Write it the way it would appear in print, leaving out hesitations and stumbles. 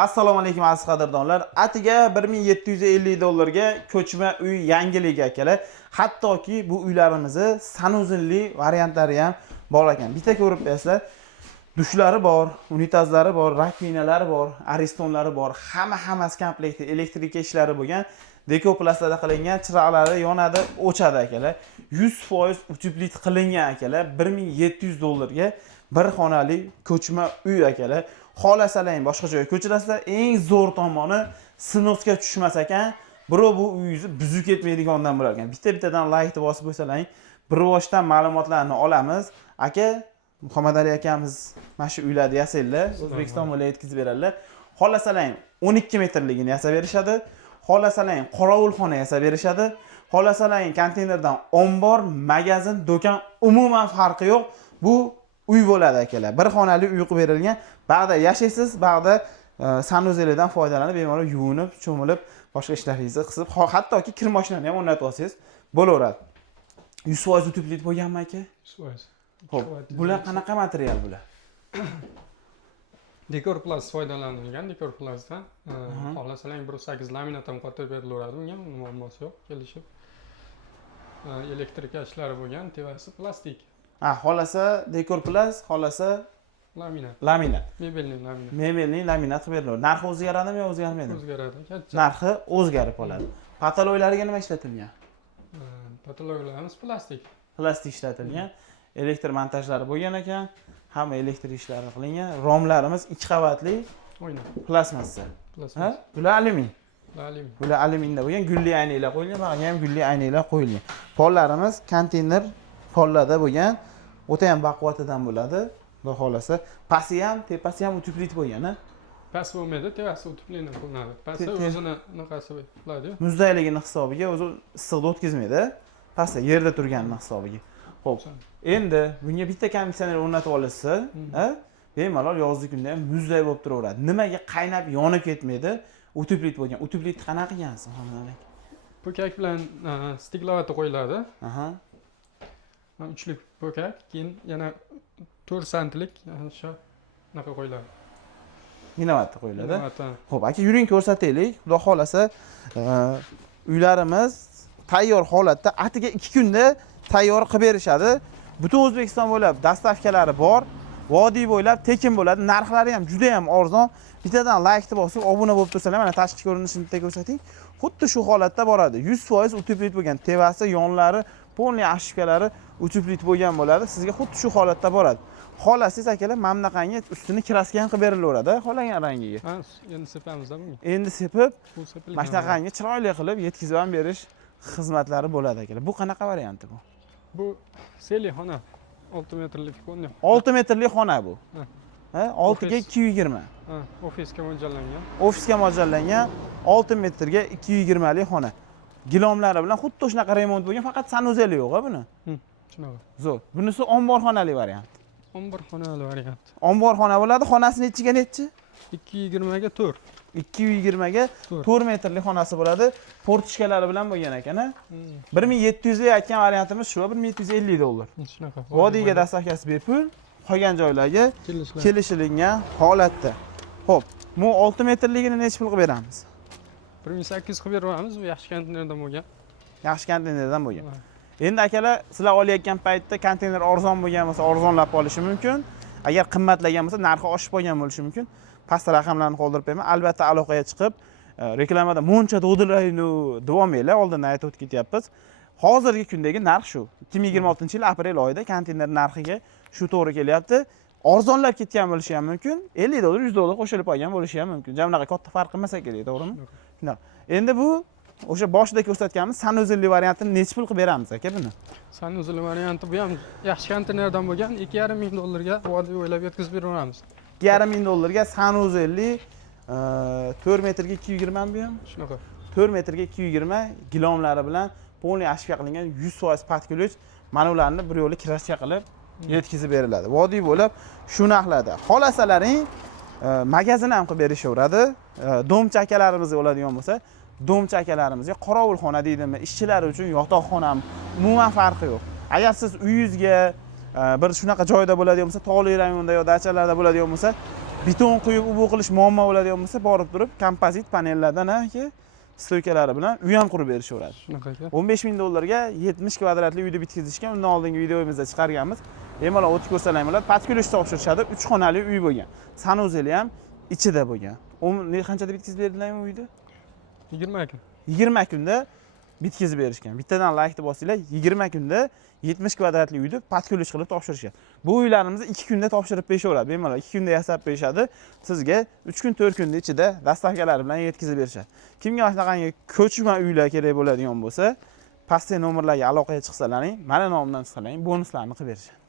Assalomu alaykum aziz qadrdonlar. Atiga 1750 dollarga ko'chma uy yangiligi akalar. Hattoki bu uylarimizni sanuzinli variantlari ham bor ekan. Bitta ko'rib bersizlar. Dushlari bor, unitazlari bor, rakvinalari bor, aristonlari bor. Hammasi komplekti, elektrika ishlari bo'lgan. Dekoplastada qilingan, chiroqlari yonadi, o'chadi akalar. 100% utublit qilingan akalar. 1700 dollarga bir xonali ko'chma uy akalar. Xohlasalang boshqa joyga ko'chirasizlar. Eng zo'r tomoni sinovga tushmas ekan. Birov bu uyingizni buzib ketmaydigandan bo'lar ekan. Bitta-bittadan laykni bosib qo'ysalang, birvoshdan ma'lumotlarni olamiz. Aka, Muhammad Ali akamiz mana shu uylarni yasaydilar, O'zbekiston bo'ylab yetkazib beradilar. Xohlasalang 12 metrligini yasab berishadi. Xohlasalang qorovulxona yasab berishadi. Xohlasalang konteynerdan ombor, magazin, do'kon umuman farqi yo'q. Bu uy bo'ladi akalar. Bir xonali uy qilib berilgan. Ba'da yashaysiz, ba'da sanuzeldan foydalanib, bemalol yuvinib, cho'milib, boshqa ishlaringizni qilib, hattoki kir mashinani ham o'rnatib olsangiz bo'laveradi. 100% utublit bo'lganmi aka? 100%. Xo'p, bular qanaqa material bular? Dekor plus foydalanilgan, dekor plusdan xohlasalang 1.8 laminat ham qotib berilaveradi. Bunga muammosi yo'q, kelishib. Elektrika ishlari bo'lgan, tevasi plastik. Xohlasa dekor plus, xohlasa laminat. Mebelning laminat qilib beriladi. Narxi o'zgaradimi yo o'zgarmaydi? O'zgaradi. Narxi o'zgarib qoladi. Patologlariga nima ishlatilgan? Patologlarimiz plastik. Plastik ishlatilgan. Elektr montajlari bo'lgan ekan. Hamma elektr ishlari qilingan. Romlarimiz 2 qavatli plastmassa. Ha? Bular alyumin. Bular alyuminda bo'lgan, gulli aynaklar qo'yilgan, mana ham gulli aynaklar qo'yilgan. Pollarimiz konteyner pollarda bo'lgan, o'ta ham baquvvatidan bo'ladi. Xudo xolasa, pasti ham, tepasi ham utublit bo'lgan, ha? Past bo'lmaydi, tepasi utublikni qilinadi. Pasti o'zini naqasi qiladi. Muzdayligini hisobiga o'zi issiqni o'tkazmaydi. Pasti yerda turganini hisobiga. Xo'p. Endi bunga bitta konditsioner o'rnatib olsa, ha? Bemalol yozgi kunda ham muzday bo'lib turaveradi. Nimaga qaynab, yonib ketmaydi? Utublit bo'lgan. Utublit qanaqa qilgansiz, xonalar? Po'kak bilan stiklovati qo'yiladi. Aha. Uchlik po'kak, keyin yana 4 santlik shu naqa qo'yiladi. Minovatda qo'yiladi. Xo'p, aka yuring ko'rsataylik. Xudo xolasa, uylarimiz tayyor holatda atiga 2 kunda tayyor qilib berishadi. Butun O'zbekiston bo'ylab dastavkalari bor. Vodiy bo'ylab tekin bo'ladi. Narxlari ham juda ham arzon. Bittadan laykni bosib, obuna bo'lib tursalar, mana tashqi ko'rinishini bitta ko'rsating. Xuddi shu holatda boradi. 100% utublit bo'lgan. Tevasi, yonlari, polniy ashifkalari utublit bo'lgan bo'ladi. Sizga xuddi shu holatda boradi. Xohlasangiz akalar, mana bunaqangi ustini kraska ham qilib berilaveradi, xohlagan rangiga. Ha, endi sepamiz-da bunga. Endi sepib, mana shunaqangi chiroyli qilib yetkazib ham berish xizmatlari bo'ladi akalar. Bu qanaqa varianti bu? Bu seli xona. 6 metrlik xona. 6 metrli xona bu. Ha, 6 ga 220. Ha, ofisga mo'ljallangan. Ofisga mo'ljallangan 6 metrga 220 lik xona. Gilomlari bilan xuddi shunaqa remont bo'lgan, faqat sanuzeli yo'q-a buni. Shunaqa. Zo'r. Bunisi omborxonali variant. Omborxonali variant. Omborxona bo'ladi. Xonasi nechiga nechi? 220 ga 4. 220 ga 4 metrli xonasi bo'ladi. Portishkalari bilan bo'lgan ekan-a. 1700 lik aytgan variantimiz shu, 1750 dollar. Shunaqa. Vodiyga dastavkasi bepul, qolgan joylarga kelishilingan holatda. Xo'p, bu 6 metrligini necha pul qilib beramiz? 1800 qilib beramiz, bu yaxshi konteynerdan bo'lgan. Yaxshi konteynerdan bo'lgan. Endi akalar, sizlar olayotgan paytda konteyner arzon bo'lgan bo'lsa, arzonlab olishi mumkin. Agar qimmatlagan bo'lsa, narxi oshib qolgan bo'lishi mumkin. Past raqamlarni qoldirib qo'yaman. Albatta aloqaga chiqib, reklamada muncha dodilayni davomiylar, oldindan aytib o'tib ketyapmiz. Hozirgi kundagi narx shu. 2026-yil aprel oyida konteyner narxiga shu to'g'ri kelyapti. Arzonlab ketgan bo'lishi ham mumkin. 50 dollar, 100 dollar qo'shilib qolgan bo'lishi ham mumkin. Jamlaga katta farq qilmasa kerak, to'g'rimi? Shunaqa. Endi bu o'sha boshida ko'rsatganimiz sanuzelli variantini necha pul qilib beramiz aka buni? Sanuzelli varianti bu ham yaxshi konteynerdan bo'lgan, 2,5 dollarga vodiy o'ylab yetkazib beramiz. 2,5 dollarga sanuzelli 4 metrga 220 mi bu ham? Shunaqa. 4 metrga 220 gilomlari bilan polniy ashifka qilingan 100% patkulch manularni bir yo'li kraska qilib yetkazib beriladi. Vodiy bo'lib shu narxlarda. Xolasalaring magazin ham qilib berishaveradi. Domcha akalarimiz bo'ladigan bo'lsa, domcha akalarimizga qorovulxona deydimi, ishchilar uchun yotoqxona ham umuman farqi yo'q. Agar siz uyingizga bir shunaqa joyda bo'ladigan bo'lsa, tog'li rayonda yo dachalarda bo'ladigan bo'lsa, beton quyib ubu qilish muammo bo'ladigan bo'lsa, borib turib kompozit panellardan stoykalari bilan uy ham qurib berishaveradi. Shunaqa ekan. 15 ming dollarga 70 kvadratli uyni bitkazishgan. Undan oldingi videomizda chiqarganmiz. Bemalol o'tib ko'rsalar bo'ladi. Patkulish topshirishadi. 3 xonali uy bo'lgan. Sanuzeli ham ichida bo'lgan. Qanchada bitkazib berdilar bu uyni? 20 ekan. 20 kunda bitkazib berishgan. Bittadan laykni bosinglar, 20 kunda 70 kvadratli uyni patkulish qilib topshirishgan. Bu uylarimizni 2 kunda topshirib berishaveradi. Bemalol 2 kunda yasab berishadi. Sizga 3 kun, 4 kunda ichida dastavkalar bilan yetkazib berishadi. Kimga shunaqangi ko'chma uylar kerak bo'ladigan bo'lsa, pastdagi nomerlarga aloqaga chiqsalaring, mana nomimdan chiqsalaring, bonuslarni qilib berishadi.